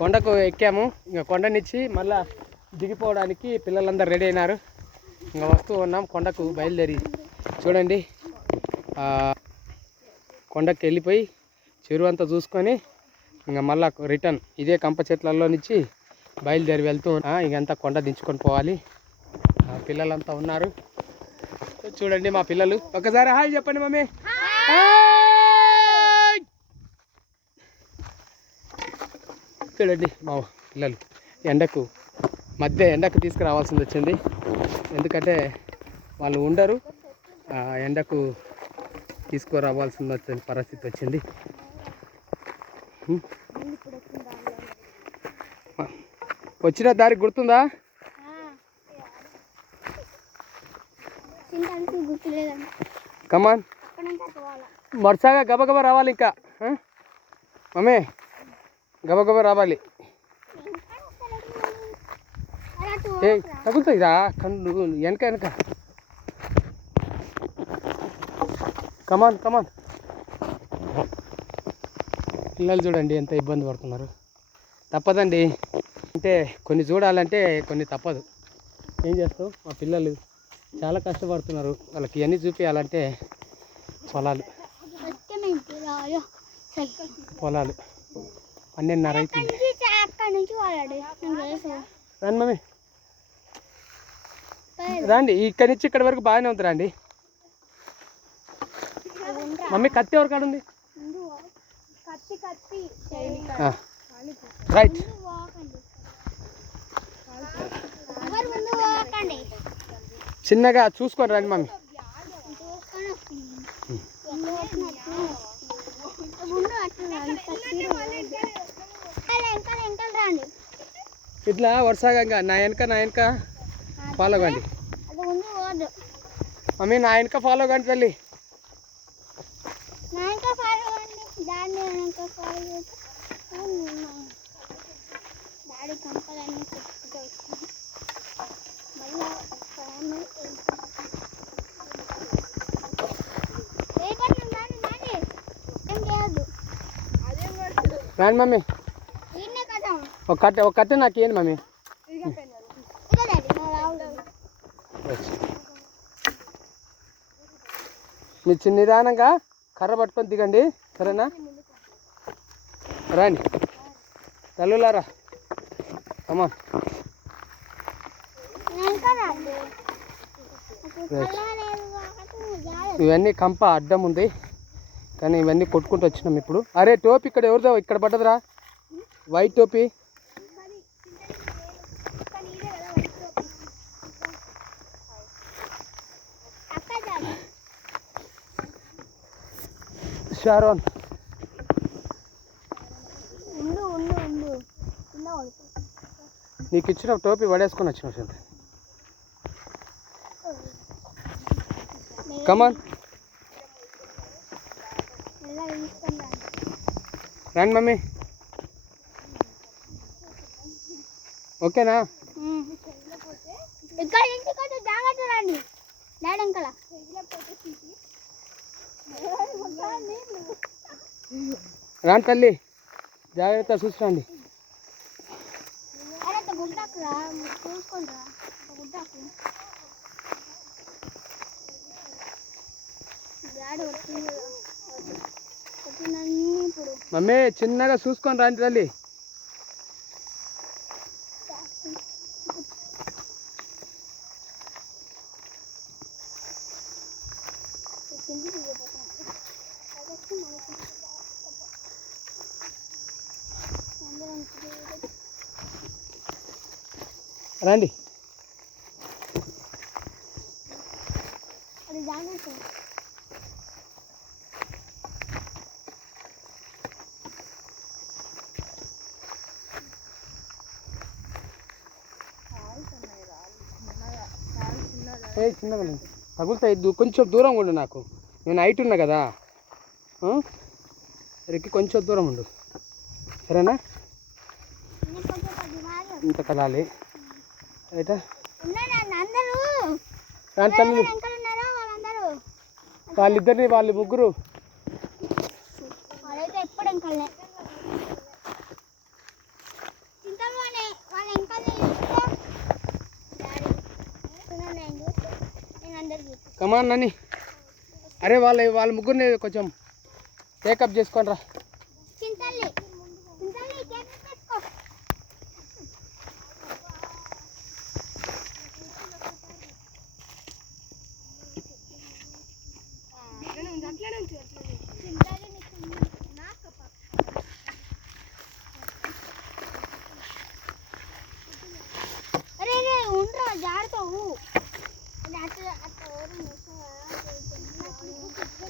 కొండకు ఎక్కాము. ఇంకా కొండనిచ్చి మళ్ళీ దిగిపోవడానికి పిల్లలందరూ రెడీ అయినారు. ఇంకా వస్తూ ఉన్నాం కొండకు బయలుదేరి. చూడండి కొండకు వెళ్ళిపోయి చెరువు అంతా చూసుకొని ఇంకా మళ్ళీ రిటర్న్ ఇదే కంప చెట్లలో నుంచి బయలుదేరి వెళ్తూ ఇంకంతా కొండ దించుకొని పోవాలి. పిల్లలంతా ఉన్నారు చూడండి మా పిల్లలు. ఒకసారి హాయ్ చెప్పండి మమ్మీ. చూడండి మా పిల్లలు ఎండకు తీసుకురావాల్సింది వచ్చింది. ఎందుకంటే వాళ్ళు ఉండరు, ఎండకు తీసుకురావాల్సింది వచ్చిన పరిస్థితి వచ్చింది. వచ్చిన దారి గుర్తుందా? కమాన్ మర్సాగా గబగబా రావాలి. ఇంకా మమ్మీ గబగబా రావాలి. తగులుతాయి రా కళ్ళు వెనక. కమాన్ పిల్లలు చూడండి ఎంత ఇబ్బంది పడుతున్నారు. తప్పదండి, అంటే కొన్ని చూడాలంటే కొన్ని తప్పదు. ఏం చేస్తావు? మా పిల్లలు చాలా కష్టపడుతున్నారు. వాళ్ళకి ఇవన్నీ చూపించాలంటే పొలాలు 12:30 అవుతుంది. రండి మమ్మీ రండి. ఇక్కడి నుంచి ఇక్కడి వరకు బాగానే ఉంది. రండి మమ్మీ. కత్తి ఎవరి కాడ ఉంది? రైట్. చిన్నగా చూసుకొని రండి మమ్మీ. ఇట్లా వరుసగా నా వెనక ఫాలో కండి మమ్మీ. నా వెనక ఫాలో కండి తల్లి. రండి మమ్మీ. ఒక కట్టె నాకు ఏంది మమ్మీ. మీరు చిన్న నిదానంగా కర్ర పట్టుకొని దిగండి, సరేనా? రండి తల్లులారా, అమ్మా. ఇవన్నీ కంప అడ్డం ఉంది కానీ ఇవన్నీ కొట్టుకుంటూ వచ్చినాం ఇప్పుడు. అరే టోపీ ఇక్కడ ఎవరిదో ఇక్కడ పడ్డదిరా, వైట్ టోపీ. షారోన్ నీకు ఇచ్చిన టోపీ పడేసుకొని వచ్చిన. కమాన్ రండి మమ్మీ. ఓకేనా? రాండి తల్లి, జాగ్రత్త చూసుకోండి. మమ్మీ చిన్నగా చూసుకొని రండి తల్లి. రండి. చిన్నగా తగులుతాయి, కొంచెం దూరంగా ఉండు. నాకు నేను హైట్ ఉన్నా కదా, రెక్కి కొంచెం దూరం ఉండు, సరేనా? ఇంత కలాలి అయితే తల్లి. వాళ్ళిద్దరిని వాళ్ళు ముగ్గురు కమాన్ నని. అరే వాళ్ళ ముగ్గురిని కొంచెం టేకప్ చేసుకోండి రా.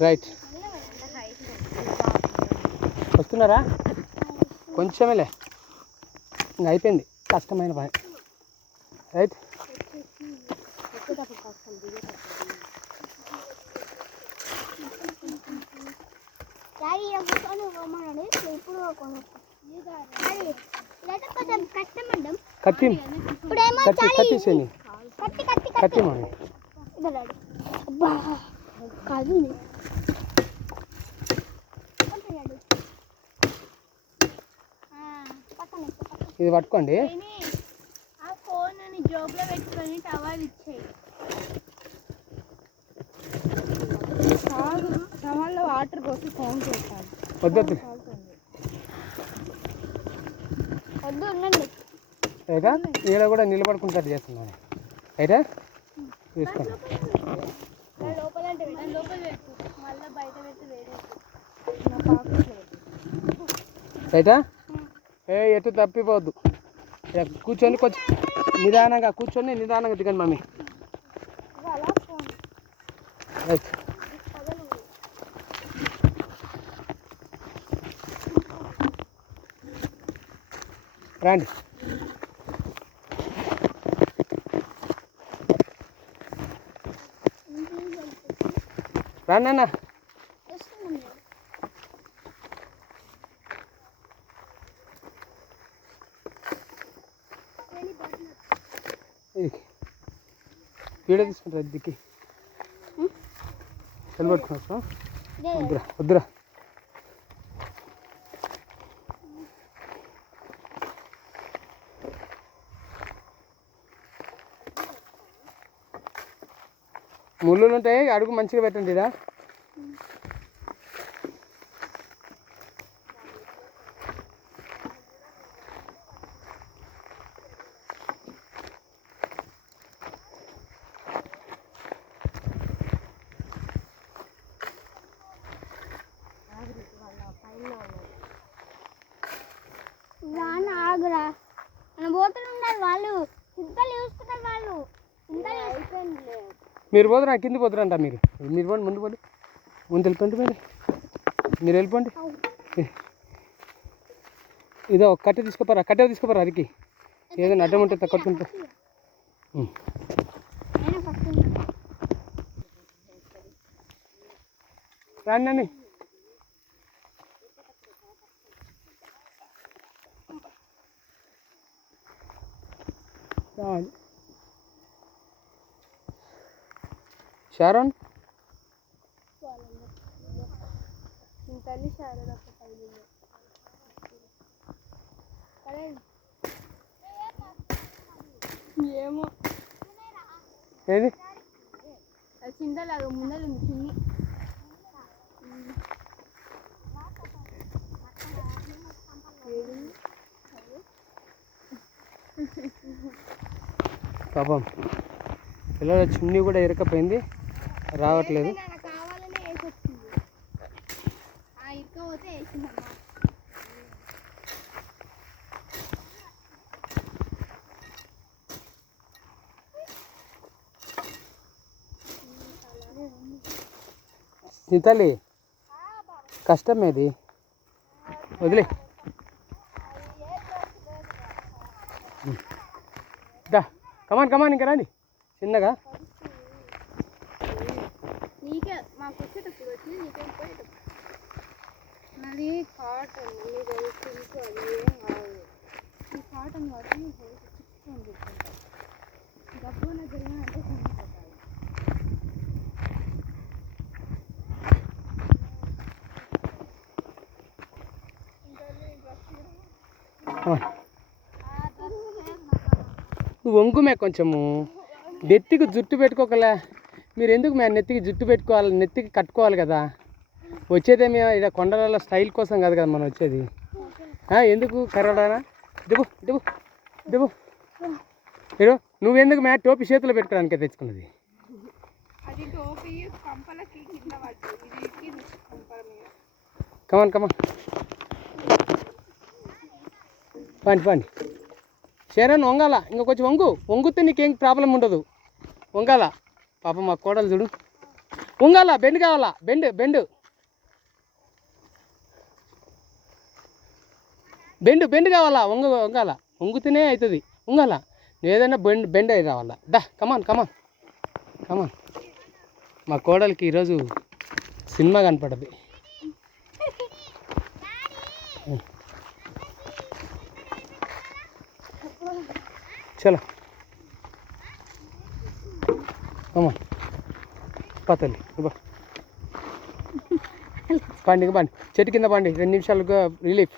రైట్ వస్తున్నారా? కొంచెమేలే, ఇంకా అయిపోయింది కష్టమైన పని. రైట్ కత్తి కత్తిసేని కత్తి మా కాదు. ఇది పట్టుకోండి. జోబులో పెట్టుకొని టవల్ ఇచ్చేయి. టవల్లో వాటర్ పోసి ఫోన్ చేస్తాను. వద్దు వద్దు ఉండండి. రైటా ఈడ కూడా నిలబడుకుంటారు చేస్తున్నాను. రైటా తీసుకోండి. రైటా ఎటు తప్పిపోవద్దు. కూర్చొని కొంచెం నిదానంగా కూర్చొని నిదానంగా దిగండి మమ్మీ. రైట్ రండి. రండి అన్న. వీడియో తీసుకుంటారా? దిక్కి నిలబెట్టుకున్నా. వద్దురా వద్దురా. ముళ్ళులు ఉంటాయి, అడుగు మంచిగా పెట్టండి. ఇదా ఆగురా, మన బోతులు ఉన్నారు వాళ్ళు, చింతలు చూసుకున్నారు వాళ్ళు. చింతలు అయిపోయింది. మీరు పోదురా, కింద పోదురంట. మీరు పోండి, ముందు పోండి, ముందు వెళ్ళిపోండి. మీరు వెళ్ళిపోండి. ఇదో కట్టె తీసుకోపోరా, కట్టె తీసుకోపోరా. అదికి ఏదైనా అడ్డం ఉంటే కొట్టుకుంటా. రండి. షారోన్ ఏమో ఏది చింతలాగా ముందర ఉంది చిన్ని. పాపం పిల్లల చున్నీ కూడా ఇరకపోయింది, రావట్లేదు. కావాలనే వేసి వచ్చింది. ఇరకపోతే వేసిందమ్మా. చింతలి కష్టమేది, వదిలే. కమాన్ ఇంకా రండి చిన్నగా. నీకే మాకు వచ్చేటప్పుడు వచ్చి నీకే పోయేటప్పుడు నాది కాటన్, నీకు సిల్క్, అది ఏం కాదు. ఈ కాటన్ కాబట్టి చిక్కుని చెప్పుకుంటాం. డబ్బున జరిగినంటే చనిపోతాయి. నువ్వు వంగు మే కొంచెము, నెత్తికి జుట్టు పెట్టుకోకలే. మీరు ఎందుకు మే నెత్తికి జుట్టు పెట్టుకోవాలి, నెత్తికి కట్టుకోవాలి కదా. వచ్చేదేమి ఇక్కడ కొండలలో స్టైల్ కోసం కాదు కదా మనం వచ్చేది. ఎందుకు కర్రడానా? దిగు దిగు దిగు. మీరు నువ్వెందుకు మే టోపీ చేతిలో పెట్టుకోవడానికే తెచ్చుకున్నది. కమాన్ కమాన్ పండి పండి. శరణ్ వంగాల, ఇంకా కొంచెం వంగుతే నీకేం ప్రాబ్లం ఉండదు. వంగాల పాప మా కోడలు చూడు. వంగాల, బెండ్ కావాలా, బెండ్ బెండ్ బెండ్ బెండ్ కావాలా. వంగాల, వంగుతూనే అవుతుంది. వంగాల, నువ్వు ఏదైనా బెండ్ అయి రావాలా. దా కమాన్ కమాన్ కమాన్. మా కోడలికి ఈరోజు సినిమా కనపడదు. చలో అమ్మా పతలి పండి ఇంకా పండి, చెట్టు కింద పండి, 2 నిమిషాలకు రిలీఫ్.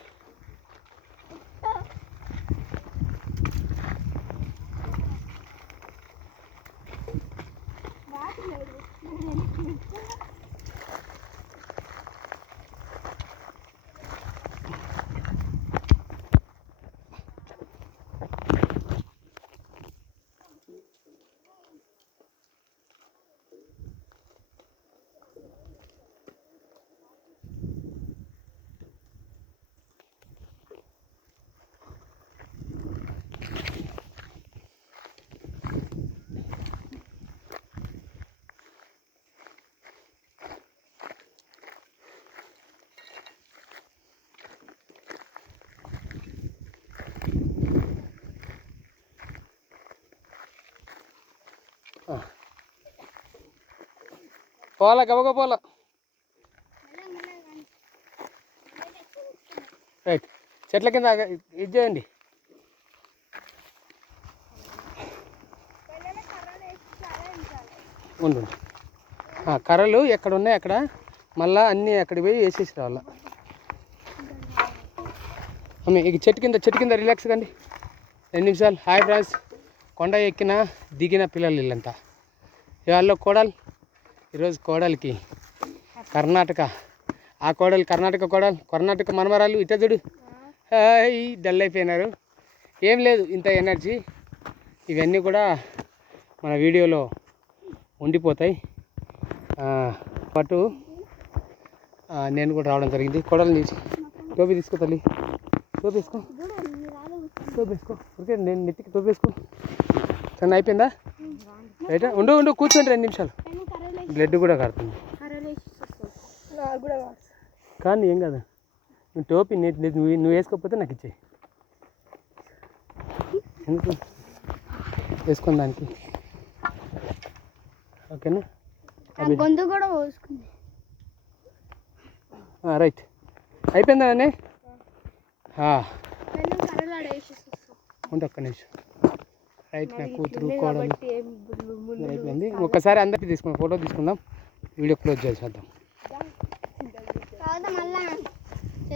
పోలా గబగ పోలా. రైట్, చెట్ల కింద ఇది చేయండి. ఉండు, కర్రలు ఎక్కడ ఉన్నాయి అక్కడ మళ్ళీ అన్నీ అక్కడికి పోయి వేసేసి రావాలా. ఇక చెట్టు కింద రిలాక్స్ కండి 2 నిమిషాలు. హాయ్ ఫ్రెండ్స్, కొండ ఎక్కిన దిగిన పిల్లలు వీళ్ళంతా. ఇవాళ కోడలు, ఈరోజు కోడలికి కర్ణాటక, ఆ కోడలు కర్ణాటక మనమరాలు. ఇట్లా చూడు, డల్ అయిపోయినారు. ఏం లేదు, ఇంత ఎనర్జీ. ఇవన్నీ కూడా మన వీడియోలో ఉండిపోతాయి. పాటు నేను కూడా రావడం జరిగింది. కోడలు నుంచి టోపీ తీసుకో తల్లి, టోపీ వేసుకో ఓకే. నేను నెత్తికి టోపీ వేసుకో. సరే అయిపోయిందా? రైట్, ఉండు కూర్చోండి 2 నిమిషాలు. బ్లడ్ కూడా కడుతుంది కానీ ఏం కాదు. నువ్వు టోపీ నువ్వు వేసుకోకపోతే నాకు ఇచ్చేయి. ఎందుకు వేసుకుని దానికి, ఓకేనా? గొంతు కూడా పోసుకుంది. రైట్, అయిపోయిందా అండి? ఉంటే ఒక్క నిమిషం. రైట్, నా కూతురు కోడలు అయిపోయింది. ఒక్కసారి అందరికీ తీసుకుందాం, ఫోటో తీసుకుందాం, వీడియో క్లోజ్ చేసేద్దాం.